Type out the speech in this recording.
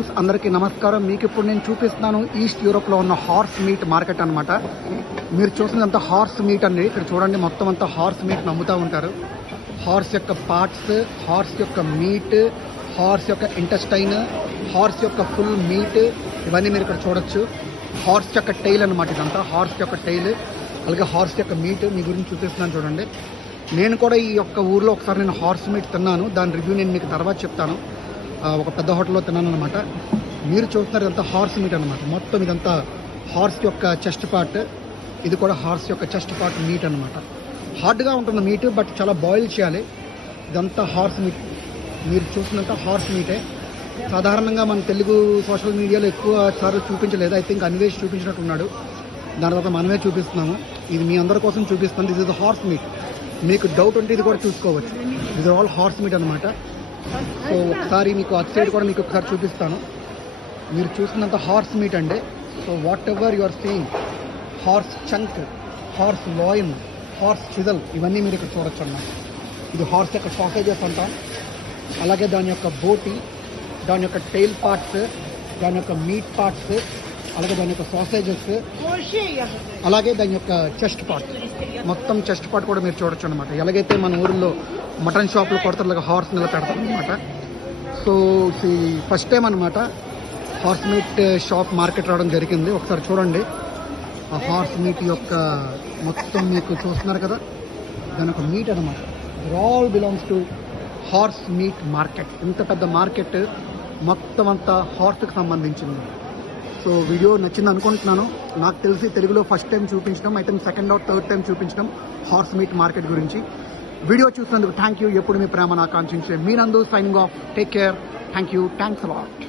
Friends, అందరికీ నమస్కారం. మీకు ఇప్పుడు నేను చూపిస్తున్నాను ఈస్ట్ యూరోప్లో ఉన్న హార్స్ మీట్ మార్కెట్ అనమాట. మీరు చూసినంత హార్స్ మీట్ అండి. ఇక్కడ చూడండి, మొత్తం అంతా హార్స్ మీట్ అమ్ముతూ ఉంటారు. హార్స్ యొక్క పార్ట్స్, హార్స్ యొక్క మీట్, హార్స్ యొక్క ఇంటెస్టైన్, హార్స్ యొక్క ఫుల్ మీట్, ఇవన్నీ మీరు ఇక్కడ చూడొచ్చు. హార్స్ యొక్క టైల్ అనమాట ఇదంతా. హార్స్ యొక్క టైల్, అలాగే హార్స్ యొక్క మీట్ మీ గురించి చూపిస్తున్నాను చూడండి. నేను కూడా ఈ యొక్క ఊర్లో ఒకసారి నేను హార్స్ మీట్ తిన్నాను. దాని రివ్యూ నేను మీకు తర్వాత చెప్తాను. ఒక పెద్ద హోటల్లో తిన్నాను అనమాట. మీరు చూస్తున్నారు ఇదంతా హార్స్ మీట్ అనమాట. మొత్తం ఇదంతా హార్స్ యొక్క చెస్ట్ పార్ట్. ఇది కూడా హార్స్ యొక్క చెస్ట్ పార్ట్ మీట్ అనమాట. హార్డ్గా ఉంటుంది మీట్, బట్ చాలా బాయిల్ చేయాలి. ఇదంతా హార్స్ మీట్. మీరు చూసినంత హార్స్ మీటే. సాధారణంగా మన తెలుగు సోషల్ మీడియాలో ఎక్కువ సార్లు చూపించలేదు. ఐ థింక్ అన్వేష్ చూపించినట్టున్నాడు. దాని తర్వాత మనమే చూపిస్తున్నాము. ఇది మీ అందరి కోసం చూపిస్తాను. This is horse meat. మీకు డౌట్ ఉంటే ఇది కూడా చూసుకోవచ్చు. ఇది ఆల్ హార్స్ మీట్ అనమాట. సో ఒకసారి మీకు అటు సైడ్ కూడా మీకు ఒకసారి చూపిస్తాను. మీరు చూసినంత హార్స్ మీట్ అండి. So whatever you are seeing, horse chunk, horse loin, horse chisel, ఇవన్నీ మీరు ఇక్కడ చూడొచ్చు అన్నమాట. ఇది హార్స్ యొక్క సాసేజెస్ అంటాం. అలాగే దాని యొక్క బోటి, దాని యొక్క టైల్ పార్ట్స్, దాని యొక్క మీట్ పార్ట్స్, అలాగే దాని యొక్క సాసేజెస్, అలాగే దాని యొక్క చెస్ట్ పార్ట్, మొత్తం చెస్ట్ పార్ట్ కూడా మీరు చూడొచ్చు అనమాట. ఎలాగైతే మన ఊరిలో మటన్ షాప్లో కొడతారు హార్స్ నిల పెడతారు అనమాట. సో ఫస్ట్ టైం అనమాట హార్స్ మీట్ షాప్ మార్కెట్ రావడం జరిగింది. ఒకసారి చూడండి ఆ హార్స్ మీట్ యొక్క మొత్తం మీకు చూస్తున్నారు కదా, దాని యొక్క మీట్ అనమాట. It all belongs to horse meet market. ఇంత పెద్ద మార్కెట్ మొత్తం అంతా హార్స్కి సంబంధించింది. సో వీడియో నచ్చింది అనుకుంటున్నాను. నాకు తెలిసి తెలుగులో ఫస్ట్ టైం చూపించడం, అయితే సెకండ్ ఆర్ థర్డ్ టైం చూపించడం హార్స్ మీట్ మార్కెట్ గురించి. వీడియో చూసినందుకు థ్యాంక్ యూ. ఎప్పుడు మీ ప్రేమ ఆకాంక్షించే మీ నందు signing off. Take care. Thank you. Thanks a lot.